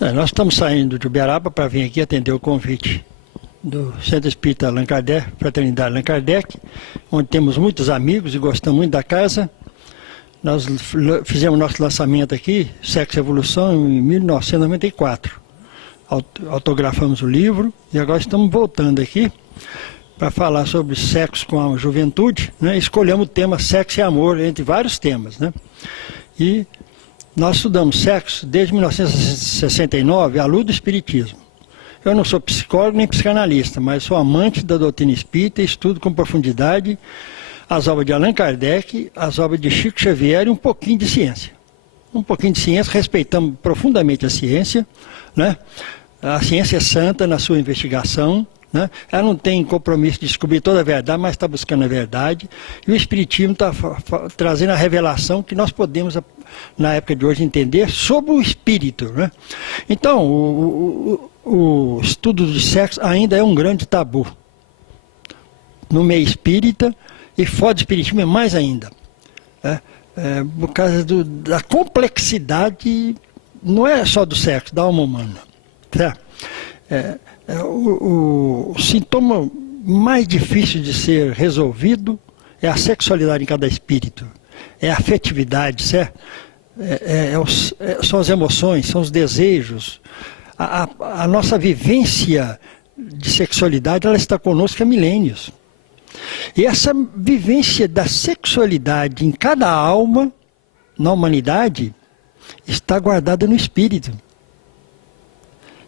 Nós estamos saindo de Uberaba para vir aqui atender o convite do Centro Espírita Allan Kardec, Fraternidade Allan Kardec, onde temos muitos amigos e gostamos muito da casa. Nós fizemos nosso lançamento aqui, Sexo e Evolução, em 1994. Autografamos o livro e agora estamos voltando aqui para falar sobre sexo com a juventude, né? Escolhemos o tema sexo e amor, entre vários temas, né? E nós estudamos sexo desde 1969, à luz do Espiritismo. Eu não sou psicólogo nem psicanalista, mas sou amante da doutrina espírita e estudo com profundidade as obras de Allan Kardec, as obras de Chico Xavier e um pouquinho de ciência. Um pouquinho de ciência, respeitamos profundamente a ciência, né? A ciência é santa na sua investigação, né? Ela não tem compromisso de descobrir toda a verdade, mas está buscando a verdade. E o Espiritismo está trazendo a revelação que nós podemos, na época de hoje, entender sobre o espírito, né? Então, o estudo de sexo ainda é um grande tabu no meio espírita, e fora do espiritismo é mais ainda. Por causa da complexidade, não é só do sexo, da alma humana. Certo? O sintoma mais difícil de ser resolvido é a sexualidade em cada espírito. É a afetividade, certo? São as emoções, são os desejos. A nossa vivência de sexualidade, ela está conosco há milênios. E essa vivência da sexualidade em cada alma, na humanidade, está guardada no espírito.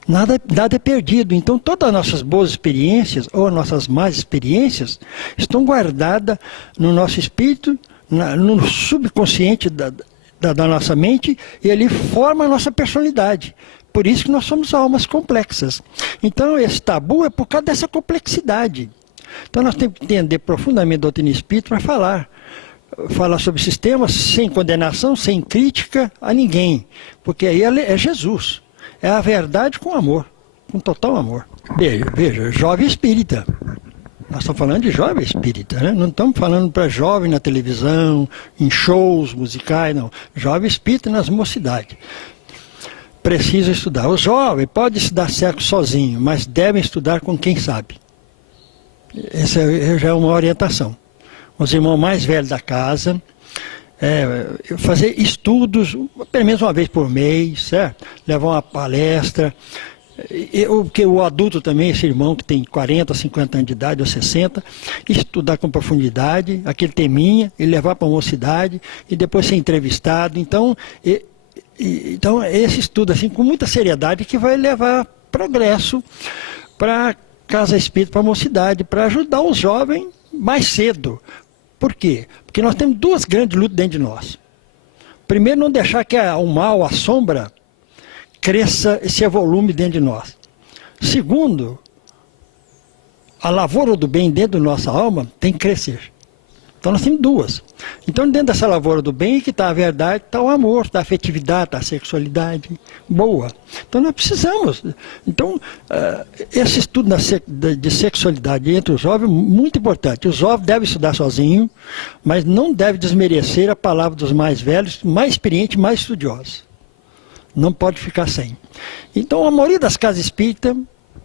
Nada é perdido. Então, todas as nossas boas experiências, ou as nossas más experiências, estão guardadas no nosso espírito, no subconsciente da nossa mente, e ali forma a nossa personalidade. Por isso que nós somos almas complexas. Então, esse tabu é por causa dessa complexidade. Então nós temos que entender profundamente a doutrina espírita para falar sobre esses temas sem condenação, sem crítica a ninguém. Porque aí é Jesus. É a verdade com amor, com total amor. Veja, jovem espírita. Nós estamos falando de jovem espírita, né? Não estamos falando para jovem na televisão, em shows musicais, não. Jovem espírita nas mocidades. Precisa estudar. O jovem pode estudar sexo sozinho, mas devem estudar com quem sabe. Essa já é uma orientação. Os irmãos mais velhos da casa, fazer estudos, pelo menos uma vez por mês, certo? Levar uma palestra. Porque o adulto também, esse irmão que tem 40, 50 anos de idade, ou 60, estudar com profundidade, aquele teminha, e levar para a mocidade, e depois ser entrevistado. Então, esse estudo, assim, com muita seriedade, que vai levar progresso para Casa Espírita, para a mocidade, para ajudar os jovens mais cedo. Por quê? Porque nós temos duas grandes lutas dentro de nós. Primeiro, não deixar que o mal, a sombra, cresça esse volume dentro de nós. Segundo, a lavoura do bem dentro da nossa alma tem que crescer. Então nós temos duas. Então dentro dessa lavoura do bem que está a verdade, está o amor, está a afetividade, está a sexualidade boa. Então nós precisamos. Então esse estudo de sexualidade entre os jovens é muito importante. Os jovens devem estudar sozinho, mas não deve desmerecer a palavra dos mais velhos, mais experientes, mais estudiosos. Não pode ficar sem. Então a maioria das casas espíritas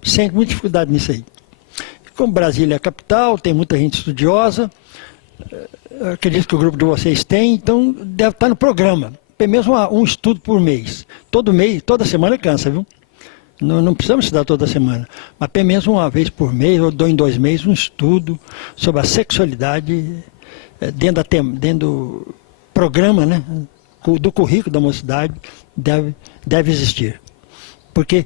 sente muita dificuldade nisso aí. Como Brasília é a capital, tem muita gente estudiosa, acredito que o grupo de vocês tem, então deve estar no programa. Pelo menos um estudo por mês. Todo mês, toda semana cansa, viu? Não precisamos estudar toda semana. Mas pelo menos uma vez por mês, ou em 2 meses, um estudo sobre a sexualidade dentro do programa, né? Do currículo da mocidade, deve existir. Porque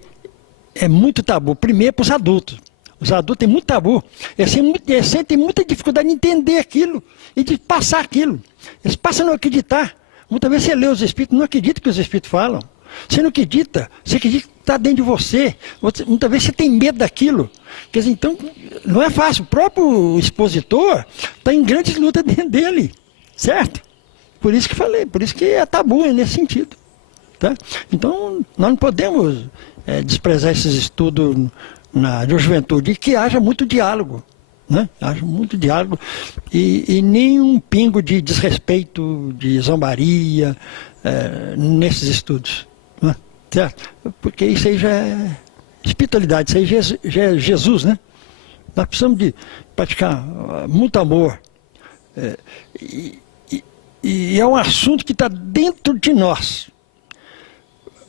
é muito tabu. Primeiro para os adultos. Os adultos têm muito tabu. Eles sentem muita dificuldade de entender aquilo e de passar aquilo. Eles passam a não acreditar. Muitas vezes você lê os espíritos, não acredita o que os espíritos falam. Você não acredita. Você acredita que está dentro de você. Muitas vezes você tem medo daquilo. Quer dizer, então, não é fácil. O próprio expositor está em grandes lutas dentro dele. Certo? Por isso que falei. Por isso que é tabu nesse sentido. Tá? Então, nós não podemos desprezar esses estudos na juventude, e que haja muito diálogo, né? Haja muito diálogo e nenhum pingo de desrespeito, de zombaria nesses estudos, né? certo? Porque isso aí já é espiritualidade, isso aí já é Jesus, né? Nós precisamos de praticar muito amor. E é um assunto que está dentro de nós.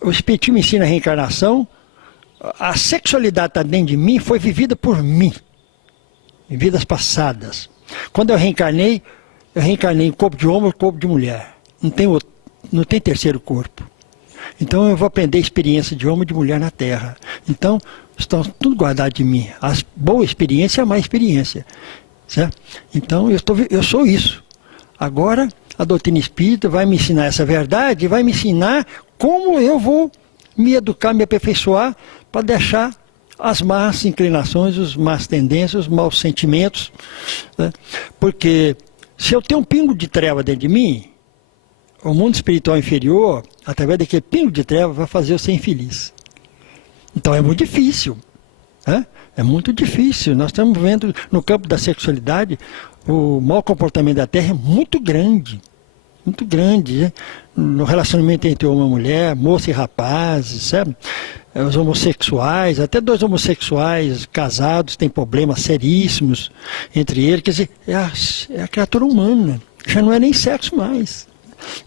O Espiritismo ensina a reencarnação. A sexualidade está dentro de mim, foi vivida por mim, em vidas passadas. Quando eu reencarnei em corpo de homem ou corpo de mulher. Não tem terceiro corpo. Então eu vou aprender a experiência de homem e de mulher na Terra. Então, estão tudo guardado de mim. A boa experiência é a má experiência. Certo? Então, eu sou isso. Agora, a doutrina espírita vai me ensinar essa verdade e vai me ensinar como eu vou me educar, me aperfeiçoar para deixar as más inclinações, as más tendências, os maus sentimentos. Né? Porque se eu tenho um pingo de treva dentro de mim, o mundo espiritual inferior, através daquele pingo de treva, vai fazer eu ser infeliz. Então é muito difícil. Né? É muito difícil. Nós estamos vendo no campo da sexualidade, o mau comportamento da Terra é muito grande. Muito grande. Né? No relacionamento entre homem e mulher, moça e rapazes, sabe? Os homossexuais, até dois homossexuais casados têm problemas seríssimos entre eles. Quer dizer, é a criatura humana. Já não é nem sexo mais.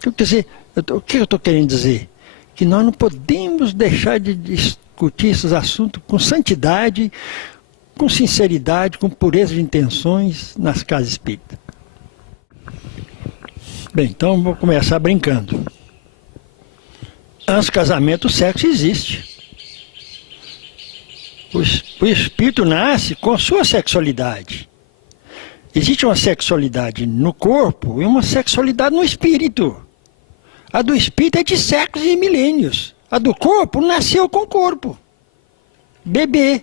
Quer dizer, o que eu estou querendo dizer? Que nós não podemos deixar de discutir esses assuntos com santidade, com sinceridade, com pureza de intenções nas casas espíritas. Bem, então vou começar brincando. Antes do casamento, o sexo existe. O espírito nasce com a sua sexualidade. Existe uma sexualidade no corpo e uma sexualidade no espírito. A do espírito é de séculos e milênios. A do corpo nasceu com o corpo. Bebê.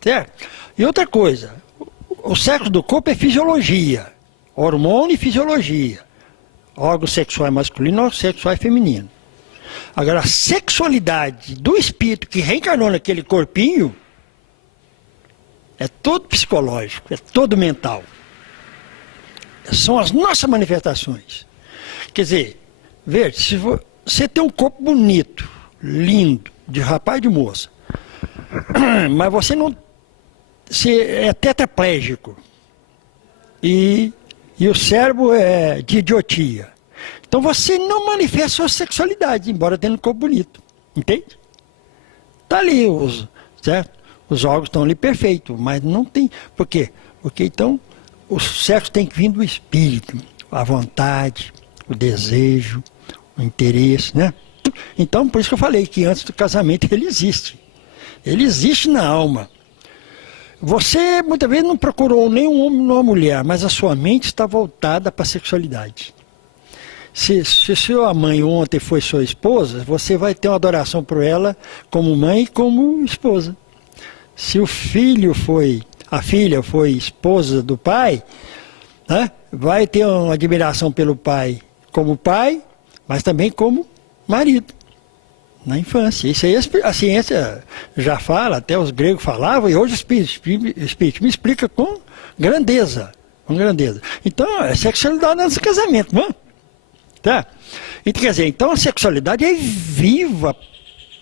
Certo? E outra coisa, o sexo do corpo é fisiologia. Hormônio e fisiologia. Órgão sexual é masculino, órgão sexual é feminino. Agora, a sexualidade do espírito que reencarnou naquele corpinho é todo psicológico, é todo mental. São as nossas manifestações. Quer dizer, veja, se você tem um corpo bonito, lindo, de rapaz e de moça, mas você não... Você é tetraplégico e o cérebro é de idiotia. Então você não manifesta sua sexualidade, embora tenha um corpo bonito. Entende? Está ali, certo? Os órgãos estão ali perfeitos, mas não tem... Por quê? Porque então o sexo tem que vir do espírito, a vontade, o desejo, o interesse, né? Então, por isso que eu falei que antes do casamento ele existe. Ele existe na alma. Você muitas vezes não procurou nem um homem nem uma mulher, mas a sua mente está voltada para a sexualidade. Se sua mãe ontem foi sua esposa, você vai ter uma adoração por ela como mãe e como esposa. Se a filha foi esposa do pai, né, vai ter uma admiração pelo pai, mas também como marido. Na infância. Isso aí a ciência já fala, até os gregos falavam, e hoje o Espírito me explica com grandeza. Então, é sexualidade antes do casamento, não é? Tá? Então, quer dizer, então a sexualidade é viva,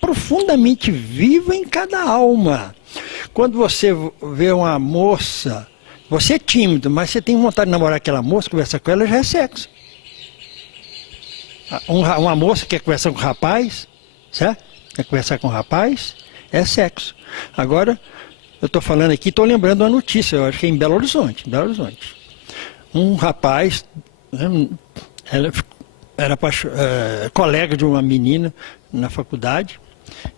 profundamente viva em cada alma. Quando você vê uma moça, você é tímido, mas você tem vontade de namorar aquela moça, conversar com ela, já é sexo. Uma moça quer conversar com o rapaz, certo? Quer conversar com o rapaz, é sexo. Agora, eu estou falando aqui, estou lembrando uma notícia, eu acho que é em Belo Horizonte. Um rapaz, ela era colega de uma menina na faculdade,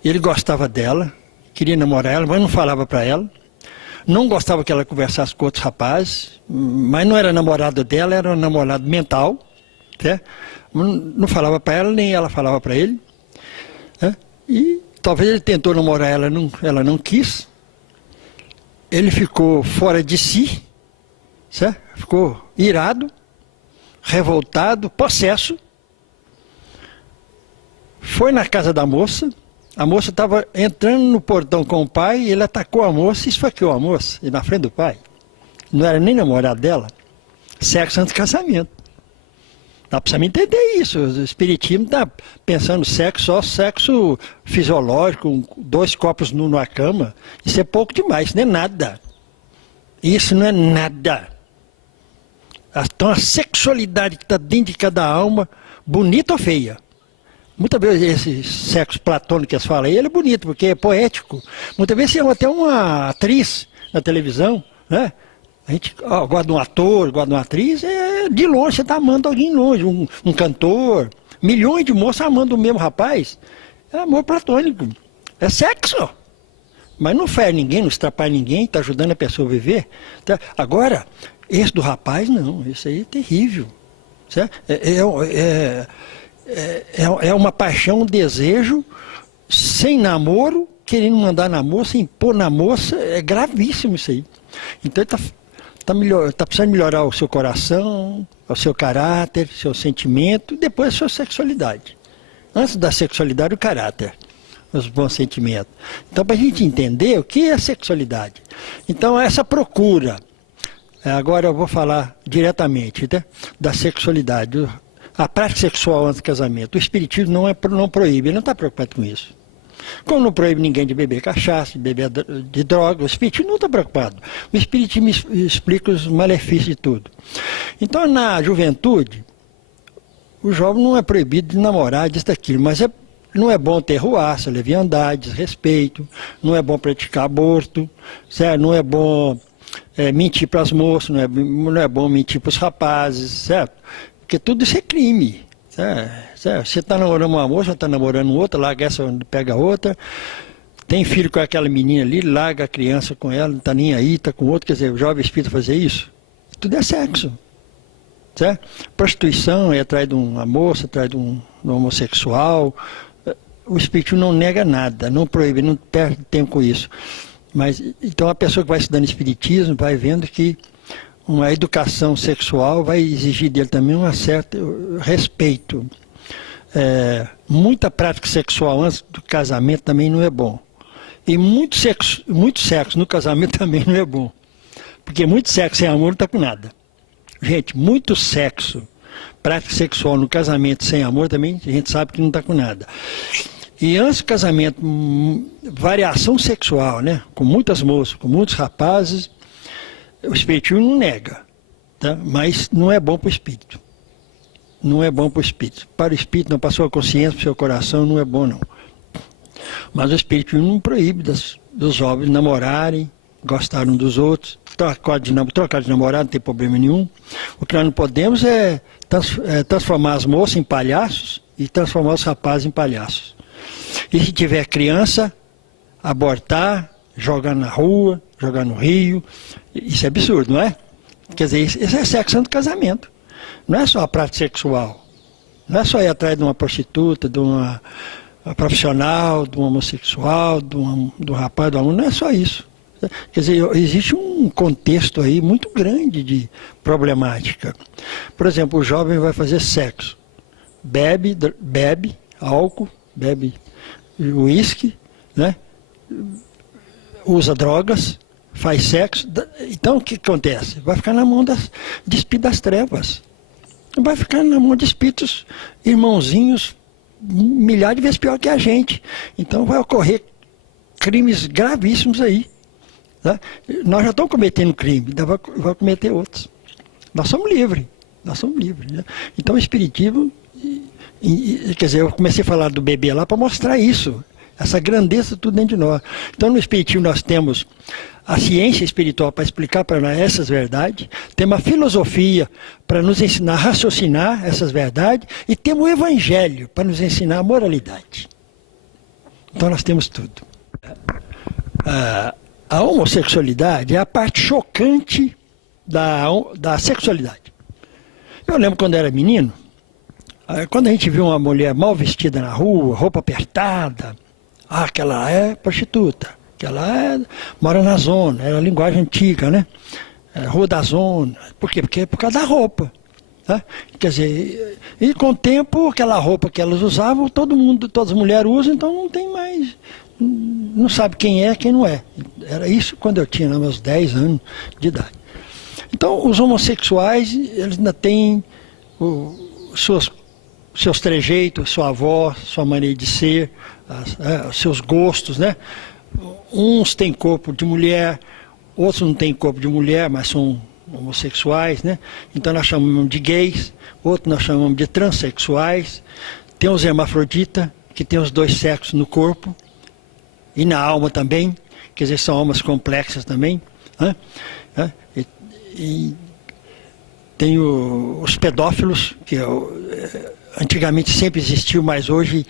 ele gostava dela, queria namorar ela, mas não falava para ela. Não gostava que ela conversasse com outros rapazes, mas não era namorado dela, era um namorado mental, certo? Não falava para ela, nem ela falava para ele. E talvez ele tentou namorar ela não quis. Ele ficou fora de si, certo? Ficou irado, revoltado, possesso. Foi na casa da moça. A moça estava entrando no portão com o pai, ele atacou a moça e esfaqueou a moça, e na frente do pai. Não era nem namorado dela. Sexo antes do casamento. Nós precisamos entender isso. O espiritismo está pensando sexo, só sexo fisiológico, 2 copos numa cama. Isso é pouco demais, isso não é nada. Isso não é nada. Então a sexualidade que está dentro de cada alma, bonita ou feia? Muitas vezes esse sexo platônico que eles falam aí, ele é bonito, porque é poético. Muitas vezes tem até uma atriz na televisão, né? A gente gosta de um ator, gosta de uma atriz, de longe você está amando alguém longe, um cantor. Milhões de moças amando o mesmo rapaz. É amor platônico. É sexo. Mas não fere ninguém, não estrapalha ninguém, está ajudando a pessoa a viver. Tá? Agora, esse do rapaz, não. Esse aí é terrível. Certo? É uma paixão, um desejo, sem namoro, querendo mandar na moça, impor na moça. É gravíssimo isso aí. Então ele está precisando melhorar o seu coração, o seu caráter, o seu sentimento, e depois a sua sexualidade. Antes da sexualidade, o caráter, os bons sentimentos. Então, para a gente entender o que é sexualidade. Então, essa procura, agora eu vou falar diretamente, né, da sexualidade, a prática sexual antes do casamento. O espiritismo não proíbe, ele não está preocupado com isso. Como não proíbe ninguém de beber cachaça, de beber de droga, o espiritismo não está preocupado. O espiritismo explica os malefícios de tudo. Então, na juventude, o jovem não é proibido de namorar, disso daquilo, mas não é bom ter ruaça, leviandade, desrespeito, não é bom praticar aborto, certo? Não é bom mentir para as moças, não é bom mentir para os rapazes, certo? Porque tudo isso é crime. Você está namorando uma moça, está namorando outra, larga essa, pega outra, tem filho com aquela menina ali, larga a criança com ela, não está nem aí, está com outro, quer dizer, o jovem espírita fazer isso, tudo é sexo. Certo? Prostituição é atrás de uma moça, atrás de um homossexual. O espiritismo não nega nada, não proíbe, não perde tempo com isso. Mas, então a pessoa que vai estudando espiritismo vai vendo que uma educação sexual vai exigir dele também um certo respeito. Muita prática sexual antes do casamento também não é bom. E muito sexo no casamento também não é bom. Porque muito sexo sem amor não está com nada. Gente, muito sexo, prática sexual no casamento sem amor também, a gente sabe que não está com nada. E antes do casamento, variação sexual, né? Com muitas moças, com muitos rapazes, o espiritismo não nega, tá? Mas não é bom para o espírito. Não é bom para o espírito. Para o espírito, não, para a sua consciência, para o seu coração, não é bom não. Mas o espiritismo não proíbe dos jovens namorarem, gostar um dos outros, trocar de namorado, não tem problema nenhum. O que nós não podemos é transformar as moças em palhaços e transformar os rapazes em palhaços. E se tiver criança, abortar, jogar na rua, jogar no rio, isso é absurdo, não é? Quer dizer, isso é sexo antes do casamento. Não é só a prática sexual. Não é só ir atrás de uma prostituta, de uma profissional, de um homossexual, de um rapaz, de uma mulher, não é só isso. Quer dizer, existe um contexto aí muito grande de problemática. Por exemplo, o jovem vai fazer sexo, bebe álcool, bebe uísque, né? Usa drogas, faz sexo. Então o que acontece? Vai ficar na mão de espíritos das trevas. Vai ficar na mão de espíritos irmãozinhos, milhares de vezes pior que a gente. Então vai ocorrer crimes gravíssimos aí. Né? Nós já estamos cometendo crime, ainda vai cometer outros. Nós somos livres. Né? Então o espiritismo, quer dizer, eu comecei a falar do bebê lá para mostrar isso, essa grandeza tudo dentro de nós. Então no espiritismo nós temos a ciência espiritual para explicar para nós essas verdades, temos a filosofia para nos ensinar a raciocinar essas verdades e temos o evangelho para nos ensinar a moralidade. Então nós temos tudo. A homossexualidade é a parte chocante da sexualidade. Eu lembro quando eu era menino, quando a gente viu uma mulher mal vestida na rua, roupa apertada, aquela é prostituta, aquela mora na zona, era a linguagem antiga, né? Rua da zona. Por quê? Porque é por causa da roupa. Tá? Quer dizer, e com o tempo, aquela roupa que elas usavam, todas as mulheres usam, então não tem mais... Não sabe quem é, quem não é. Era isso quando eu tinha meus 10 anos de idade. Então, os homossexuais, eles ainda têm seus trejeitos, sua voz, sua maneira de ser, os seus gostos, né? Uns têm corpo de mulher, outros não têm corpo de mulher, mas são homossexuais, né? Então nós chamamos de gays, outros nós chamamos de transexuais. Tem os hermafroditas, que tem os dois sexos no corpo e na alma também, quer dizer, são almas complexas também, né? E tem os pedófilos, que antigamente sempre existiu, mas hoje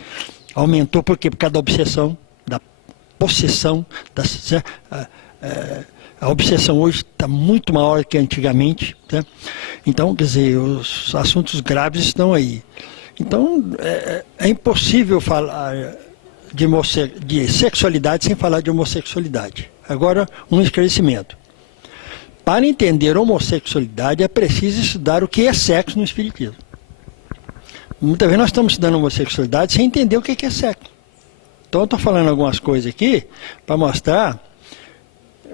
aumentou. Por quê? Por causa da obsessão, da possessão. A obsessão hoje está muito maior que antigamente, né? Então, quer dizer, os assuntos graves estão aí. Então, é impossível falar de sexualidade sem falar de homossexualidade. Agora, um esclarecimento. Para entender homossexualidade, é preciso estudar o que é sexo no espiritismo. Muitas vezes nós estamos estudando homossexualidade sem entender o que é sexo. Então eu estou falando algumas coisas aqui para mostrar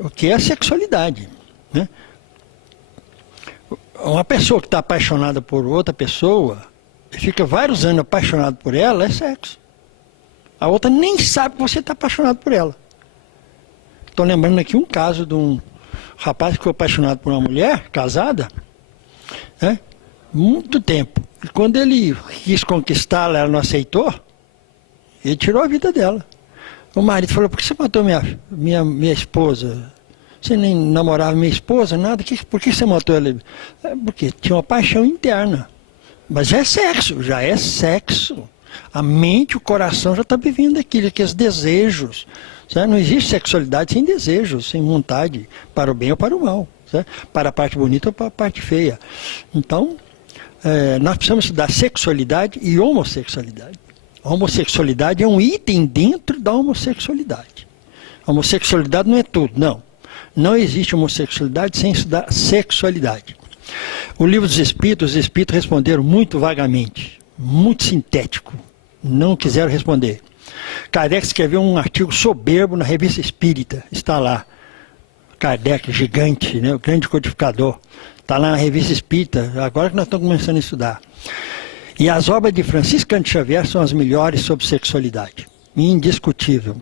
o que é sexualidade, né? Uma pessoa que está apaixonada por outra pessoa e fica vários anos apaixonado por ela, é sexo. A outra nem sabe que você está apaixonado por ela. Estou lembrando aqui um caso de um rapaz que ficou apaixonado por uma mulher casada, né? Muito tempo. E quando ele quis conquistá-la, ela não aceitou, ele tirou a vida dela. O marido falou: por que você matou minha esposa? Você nem namorava minha esposa, nada? Por que você matou ela? Porque tinha uma paixão interna. Mas já é sexo, já é sexo. A mente, o coração já está vivendo aqueles desejos. Certo? Não existe sexualidade sem desejos, sem vontade, para o bem ou para o mal. Certo? Para a parte bonita ou para a parte feia. Então, nós precisamos estudar sexualidade e homossexualidade. A homossexualidade é um item dentro da homossexualidade. A homossexualidade não é tudo, não. Não existe homossexualidade sem estudar sexualidade. O livro dos Espíritos, os Espíritos responderam muito vagamente, muito sintético. Não quiseram responder. Kardec escreveu um artigo soberbo na Revista Espírita, está lá. Kardec, gigante, né, o grande codificador. Está lá na Revista Espírita, agora que nós estamos começando a estudar. E as obras de Francisco de Xavier são as melhores sobre sexualidade. Indiscutível.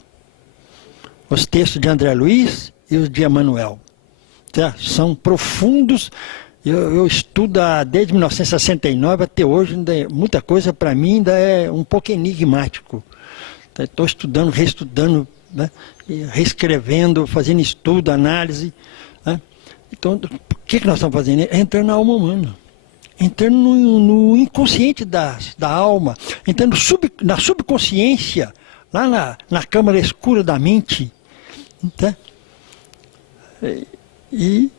Os textos de André Luiz e os de Emmanuel. Certo? São profundos. Eu estudo desde 1969 até hoje. Muita coisa para mim ainda é um pouco enigmático. Estou estudando, reestudando, né? Reescrevendo, fazendo estudo, análise. Né? Então, o que nós estamos fazendo? É entrando na alma humana. Entrando no inconsciente da alma, entrando na subconsciência, lá na câmara escura da mente. Tá? E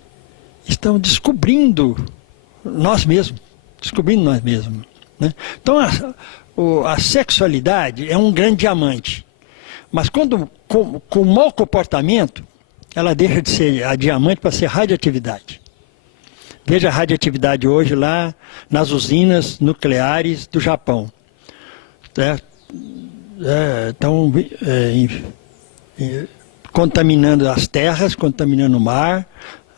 estamos descobrindo nós mesmos. Né? Então, a sexualidade é um grande diamante. Mas quando, com mau comportamento, ela deixa de ser a diamante para ser radioatividade. Veja a radioatividade hoje lá nas usinas nucleares do Japão. Estão contaminando as terras, contaminando o mar,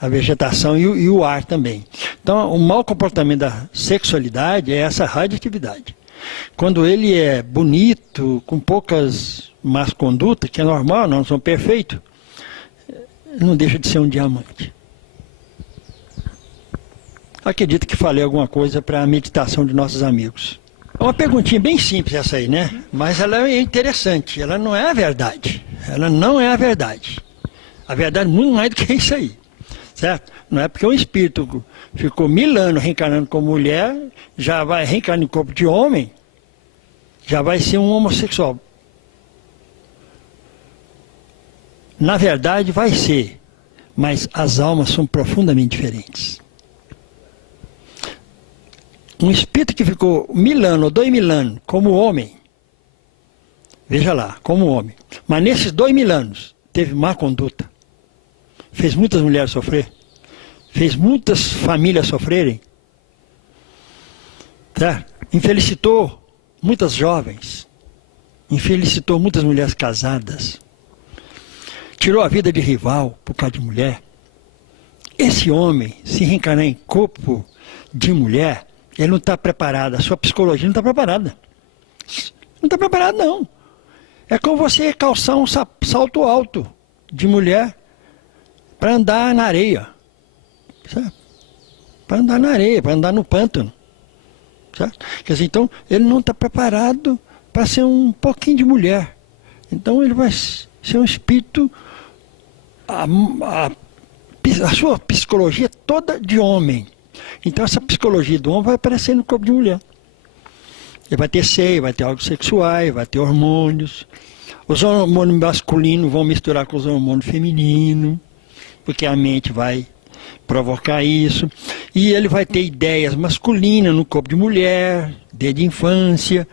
a vegetação e o ar também. Então, o mau comportamento da sexualidade é essa radioatividade. Quando ele é bonito, com poucas más condutas, que é normal, não são perfeitos, não deixa de ser um diamante. Acredito que falei alguma coisa para a meditação de nossos amigos. É uma perguntinha bem simples essa aí, né? Mas ela é interessante. Ela não é a verdade. Ela não é a verdade. A verdade é muito mais do que isso aí. Certo? Não é porque um espírito ficou 1000 anos reencarnando como mulher, já vai reencarnar em corpo de homem, já vai ser um homossexual. Na verdade vai ser, mas as almas são profundamente diferentes. Um espírito que ficou 1000 anos ou 2000 anos como homem, veja lá, como homem, mas nesses 2000 anos teve má conduta, fez muitas mulheres sofrer, fez muitas famílias sofrerem, tá? Infelicitou muitas jovens, infelicitou muitas mulheres casadas, tirou a vida de rival por causa de mulher. Esse homem, se reencarnar em corpo de mulher, Ele não está preparado, a sua psicologia não está preparada. Não está preparado, não. É como você calçar um salto alto de mulher para andar na areia. Para andar na areia, para andar no pântano. Certo? Quer dizer, então, ele não está preparado para ser um pouquinho de mulher. Então, ele vai ser um espírito, a sua psicologia é toda de homem. Então, essa psicologia do homem vai aparecer no corpo de mulher. Ele vai ter seio, vai ter órgãos sexuais, vai ter hormônios. Os hormônios masculinos vão misturar com os hormônios femininos, porque a mente vai provocar isso. E ele vai ter ideias masculinas no corpo de mulher, desde a infância.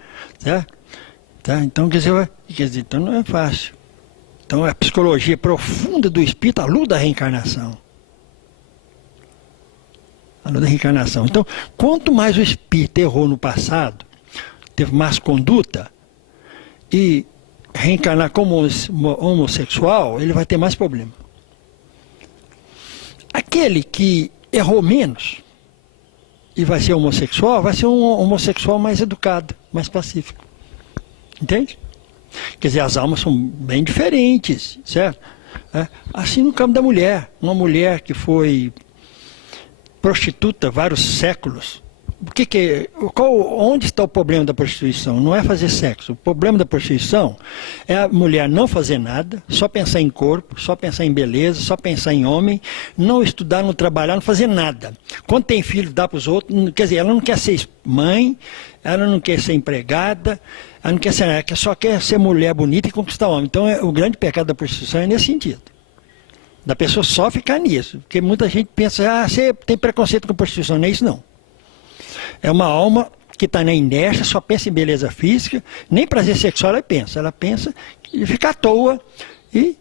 Tá? Então, quer dizer, então não é fácil. Então, a psicologia profunda do espírito, a luz da reencarnação. A luz da reencarnação. Então, quanto mais o espírito errou no passado, teve más conduta, e reencarnar como homossexual, ele vai ter mais problema. Aquele que errou menos e vai ser homossexual, vai ser um homossexual mais educado, mais pacífico. Entende? Quer dizer, as almas são bem diferentes, certo? Assim no campo da mulher. Uma mulher que prostituta vários séculos. Onde está o problema da prostituição? Não é fazer sexo. O problema da prostituição é a mulher não fazer nada, só pensar em corpo, só pensar em beleza, só pensar em homem, não estudar, não trabalhar, não fazer nada. Quando tem filho, dá para os outros. Quer dizer, ela não quer ser mãe, ela não quer ser empregada, ela não quer ser nada, ela só quer ser mulher bonita e conquistar homem. Então, o grande pecado da prostituição é nesse sentido. Da pessoa só ficar nisso. Porque muita gente pensa, você tem preconceito com prostituição. Não é isso, não. É uma alma que está na inércia, só pensa em beleza física, nem prazer sexual ela pensa. Ela pensa em ficar à toa e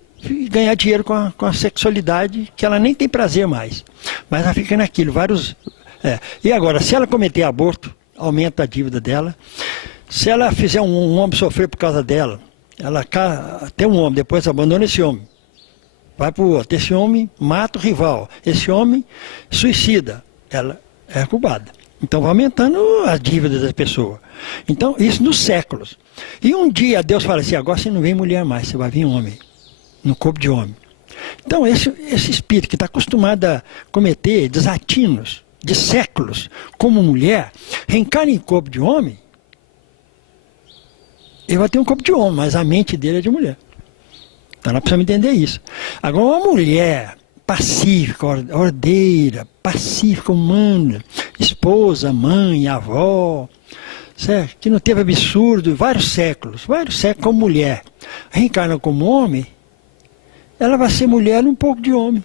ganhar dinheiro com a sexualidade, que ela nem tem prazer mais. Mas ela fica naquilo, E agora, se ela cometer aborto, aumenta a dívida dela. Se ela fizer um homem sofrer por causa dela, ela tem um homem, depois abandona esse homem. Vai para o outro. Esse homem mata o rival. Esse homem suicida. Ela é culpada. Então vai aumentando as dívidas das pessoas. Então, isso nos séculos. E um dia Deus fala assim, agora você não vem mulher mais, você vai vir homem, no corpo de homem. Então esse espírito que está acostumado a cometer desatinos de séculos como mulher, reencarna em corpo de homem, ele vai ter um corpo de homem, mas a mente dele é de mulher. Então nós precisamos entender isso. Agora uma mulher pacífica, ordeira, pacífica, humana, esposa, mãe, avó, certo? Que não teve absurdo, vários séculos como mulher, reencarna como homem, ela vai ser mulher um pouco de homem,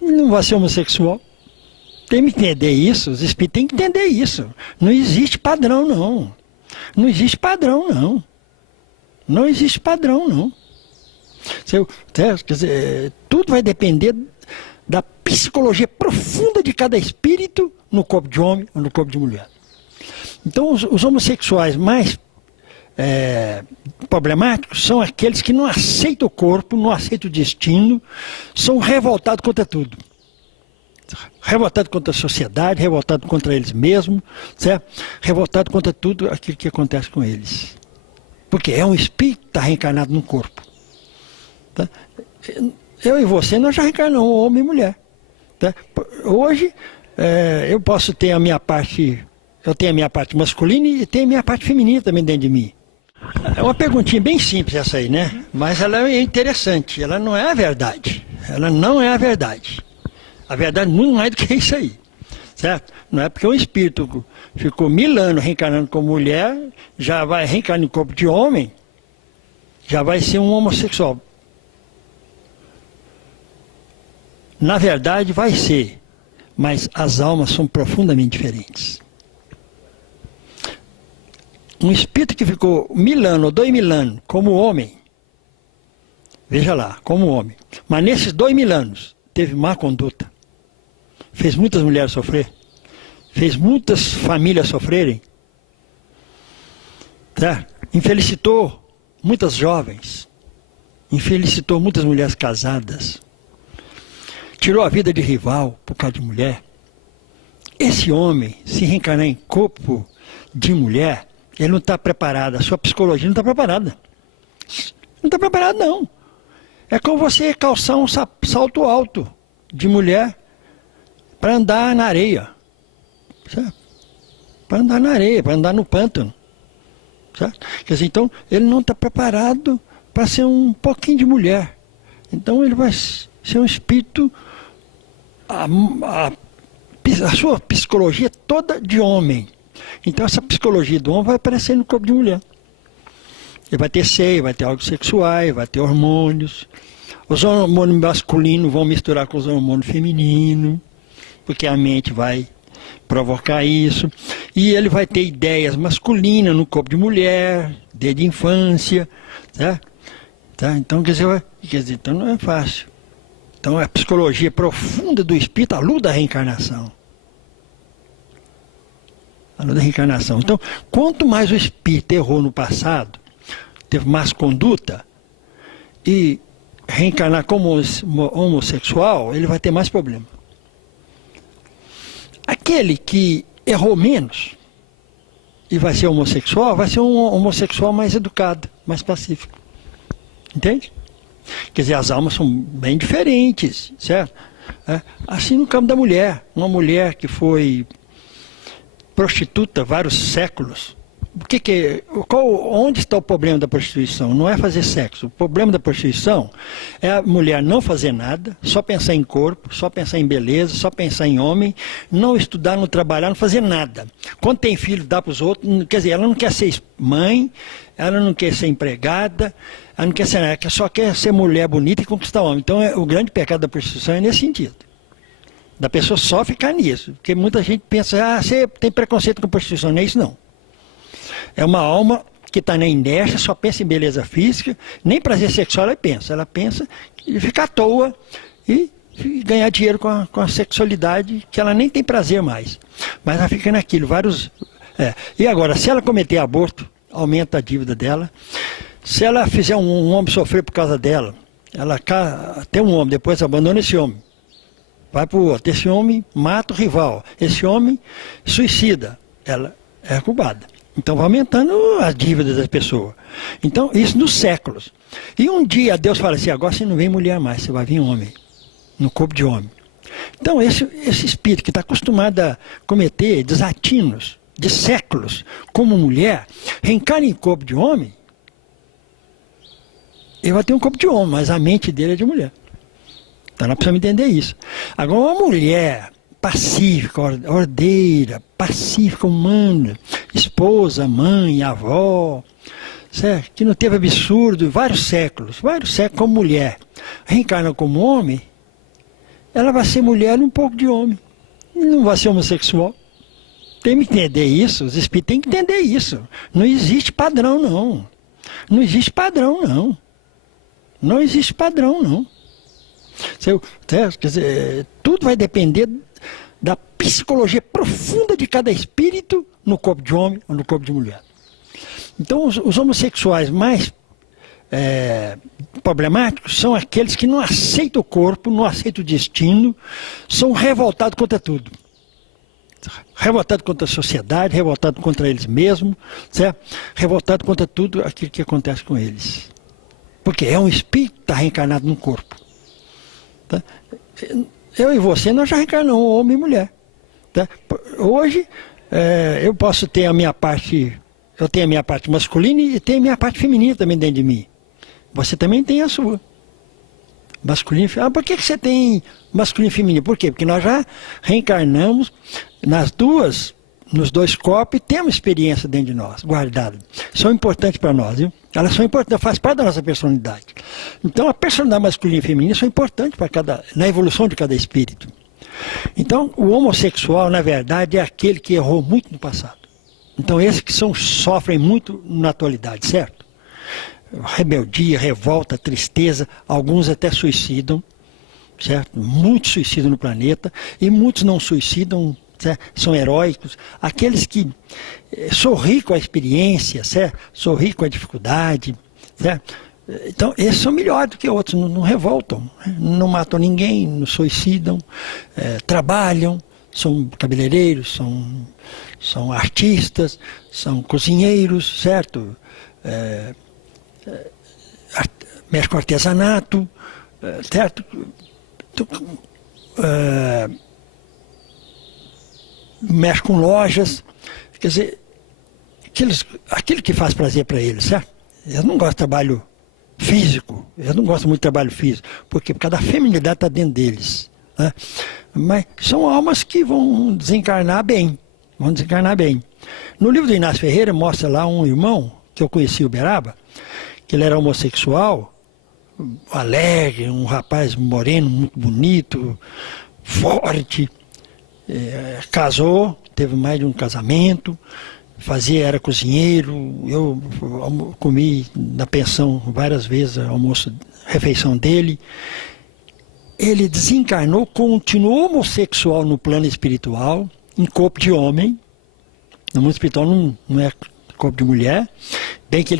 não vai ser homossexual. Tem que entender isso, os espíritos têm que entender isso. Não existe padrão, não. Não existe padrão, não. Não existe padrão, não. Quer dizer, tudo vai depender da psicologia profunda de cada espírito no corpo de homem ou no corpo de mulher. Então, os homossexuais mais problemáticos são aqueles que não aceitam o corpo, não aceitam o destino, são revoltados contra tudo. Revoltados contra a sociedade, revoltados contra eles mesmos, certo? Revoltados contra tudo aquilo que acontece com eles. Porque é um espírito que está reencarnado num corpo. Tá? Eu e você, nós já reencarnamos homem e mulher. Tá? Hoje, eu posso ter a minha parte, eu tenho a minha parte masculina e tenho a minha parte feminina também dentro de mim. É uma perguntinha bem simples essa aí, né? Mas ela é interessante, ela não é a verdade. Ela não é a verdade. A verdade não é mais do que isso aí, certo? Não é porque um espírito ficou 1000 anos reencarnando como mulher, já vai reencarnar em corpo de homem, já vai ser um homossexual. Na verdade vai ser, mas as almas são profundamente diferentes. Um espírito que ficou 1000 anos ou 2000 anos como homem, veja lá, como homem, mas nesses 2000 anos teve má conduta, fez muitas mulheres sofrer, fez muitas famílias sofrerem, tá? Infelicitou muitas jovens, infelicitou muitas mulheres casadas, tirou a vida de rival por causa de mulher, esse homem, se reencarnar em corpo de mulher, ele não está preparado, a sua psicologia não está preparada. Não está preparado, não. É como você calçar um salto alto de mulher para andar na areia. Para andar na areia, para andar no pântano. Certo? Quer dizer, então, ele não está preparado para ser um pouquinho de mulher. Então, ele vai ser um espírito, a sua psicologia toda de homem. Então, essa psicologia do homem vai aparecer no corpo de mulher. Ele vai ter seio, vai ter órgãos sexuais, vai ter hormônios. Os hormônios masculinos vão misturar com os hormônios femininos, porque a mente vai provocar isso. E ele vai ter ideias masculinas no corpo de mulher, desde a infância. Tá? Então, quer dizer, então não é fácil. Então, a psicologia profunda do espírito, a luz da reencarnação. A luz da reencarnação. Então, quanto mais o espírito errou no passado, teve más conduta, e reencarnar como homossexual, ele vai ter mais problema. Aquele que errou menos e vai ser homossexual, vai ser um homossexual mais educado, mais pacífico. Entende? Quer dizer, as almas são bem diferentes, certo? Assim no campo da mulher. Uma mulher que foi prostituta vários séculos. Onde está o problema da prostituição? Não é fazer sexo. O problema da prostituição é a mulher não fazer nada, só pensar em corpo, só pensar em beleza, só pensar em homem, não estudar, não trabalhar, não fazer nada. Quando tem filho, dá para os outros. Quer dizer, ela não quer ser mãe, ela não quer ser empregada, ela não quer ser nada, ela só quer ser mulher bonita e conquistar homem. Então, o grande pecado da prostituição é nesse sentido. Da pessoa só ficar nisso. Porque muita gente pensa, você tem preconceito com prostituição. Não é isso, não. É uma alma que está na inércia, só pensa em beleza física, nem prazer sexual ela pensa. Ela pensa em ficar à toa e ganhar dinheiro com a sexualidade, que ela nem tem prazer mais. Mas ela fica naquilo, E agora, se ela cometer aborto, aumenta a dívida dela. Se ela fizer um homem sofrer por causa dela, ela tem um homem, depois abandona esse homem. Vai para o outro. Esse homem mata o rival. Esse homem suicida. Ela é culpada. Então vai aumentando as dívidas das pessoas. Então, isso nos séculos. E um dia Deus fala assim, agora você não vem mulher mais, você vai vir homem. No corpo de homem. Então, esse espírito que está acostumado a cometer desatinos de séculos como mulher, reencarna em corpo de homem, ele vai ter um corpo de homem, mas a mente dele é de mulher. Então nós precisamos entender isso. Agora, uma mulher pacífica, ordeira, pacífica, humana, esposa, mãe, avó, certo? Que não teve absurdo, vários séculos como mulher, reencarna como homem, ela vai ser mulher um pouco de homem, não vai ser homossexual. Tem que entender isso, os espíritos têm que entender isso. Não existe padrão, não. Não existe padrão, não. Não existe padrão, não. Quer dizer, tudo vai depender da psicologia profunda de cada espírito no corpo de homem ou no corpo de mulher. Então, os homossexuais mais problemáticos são aqueles que não aceitam o corpo, não aceitam o destino, são revoltados contra tudo. Revoltados contra a sociedade, revoltados contra eles mesmos, certo? Revoltados contra tudo aquilo que acontece com eles. Porque é um espírito que está reencarnado num corpo. Tá? Eu e você, nós já reencarnamos homem e mulher. Tá? Hoje, eu posso ter a minha parte, eu tenho a minha parte masculina e tenho a minha parte feminina também dentro de mim. Você também tem a sua. Masculino e feminino. Por que você tem masculino e feminino? Por quê? Porque nós já reencarnamos nos dois corpos e temos experiência dentro de nós, guardada. São importantes para nós, viu? Elas são importantes, faz parte da nossa personalidade. Então, a personalidade masculina e feminina são importantes na evolução de cada espírito. Então, o homossexual, na verdade, é aquele que errou muito no passado. Então, esses que sofrem muito na atualidade, certo? Rebeldia, revolta, tristeza, alguns até suicidam, certo? Muitos suicidam no planeta e muitos não suicidam, certo? São heróicos. Aqueles que sorriem com a experiência, certo? Sorriem com a dificuldade, certo? Então, esses são melhores do que outros, não revoltam, não matam ninguém, não suicidam, trabalham, são cabeleireiros, são artistas, são cozinheiros, certo? Mexe com artesanato, certo? Mexe com lojas, quer dizer, aquilo que faz prazer para eles, certo? Eles não gostam de trabalho físico, eles não gostam muito de trabalho físico, porque por causa da feminilidade está dentro deles, né? Mas são almas que vão desencarnar bem, No livro do Inácio Ferreira mostra lá um irmão, que eu conheci em Uberaba, que ele era homossexual, alegre, um rapaz moreno, muito bonito, forte, casou, teve mais de um casamento, era cozinheiro, eu comi na pensão várias vezes refeição dele. Ele desencarnou, continuou homossexual no plano espiritual, em corpo de homem. No mundo espiritual não é corpo de mulher,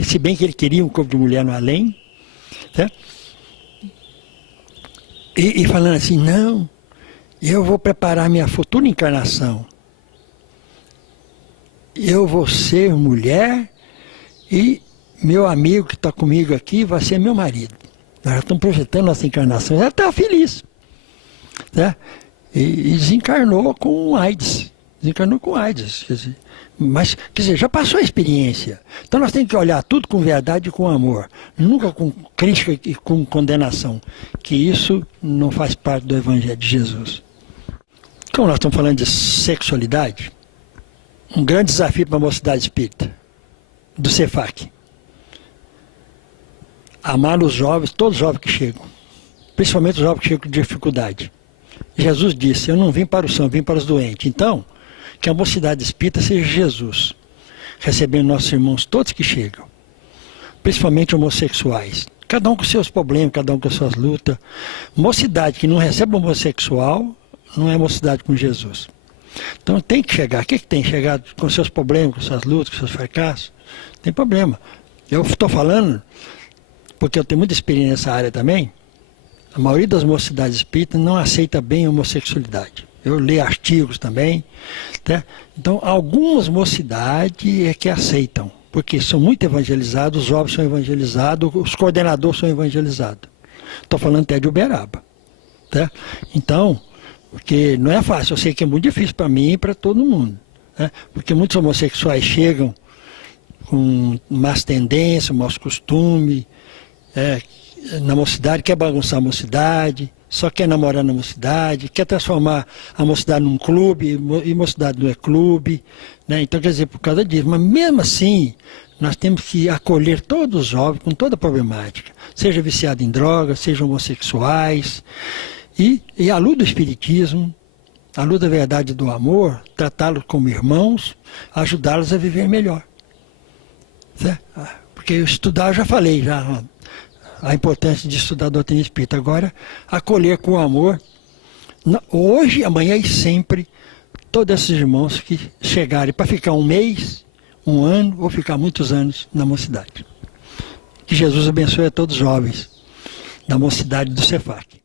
se bem que ele queria um corpo de mulher no além, certo? E falando assim, não, eu vou preparar minha futura encarnação. Eu vou ser mulher e meu amigo que está comigo aqui vai ser meu marido. Nós já estamos projetando nossa encarnação. Já está feliz. Né? E desencarnou com AIDS. Quer dizer, mas, quer dizer, já passou a experiência. Então nós temos que olhar tudo com verdade e com amor. Nunca com crítica e com condenação. Que isso não faz parte do Evangelho de Jesus. Como nós estamos falando de sexualidade, um grande desafio para a mocidade espírita, do CEFAC. Amar os jovens, todos os jovens que chegam, principalmente os jovens que chegam com dificuldade. Jesus disse, eu não vim para os sãos, vim para os doentes. Então, que a mocidade espírita seja Jesus, recebendo nossos irmãos todos que chegam, principalmente homossexuais. Cada um com seus problemas, cada um com suas lutas. Mocidade que não recebe homossexual, não é mocidade com Jesus. Então tem que chegar. O que tem? Chegar com seus problemas, com suas lutas, com seus fracassos? Tem problema. Eu estou falando, porque eu tenho muita experiência nessa área também, a maioria das mocidades espíritas não aceita bem a homossexualidade. Eu leio artigos também. Tá? Então, algumas mocidades é que aceitam, porque são muito evangelizados, os jovens são evangelizados, os coordenadores são evangelizados. Estou falando até de Uberaba. Tá? Então, porque não é fácil, eu sei que é muito difícil para mim e para todo mundo. Né? Porque muitos homossexuais chegam com más tendências, maus costumes, na mocidade, quer bagunçar a mocidade, só quer namorar na mocidade, quer transformar a mocidade num clube, e mocidade não é clube. Né? Então, quer dizer, por causa disso. Mas mesmo assim, nós temos que acolher todos os jovens com toda a problemática, seja viciado em drogas, sejam homossexuais. E à luz do Espiritismo, à luz da verdade do amor, tratá-los como irmãos, ajudá-los a viver melhor. Certo? Porque estudar, eu já falei, a importância de estudar a doutrina espírita. Agora, acolher com amor, hoje, amanhã e sempre, todos esses irmãos que chegarem para ficar um mês, um ano, ou ficar muitos anos na mocidade. Que Jesus abençoe a todos os jovens da mocidade do CEFAC.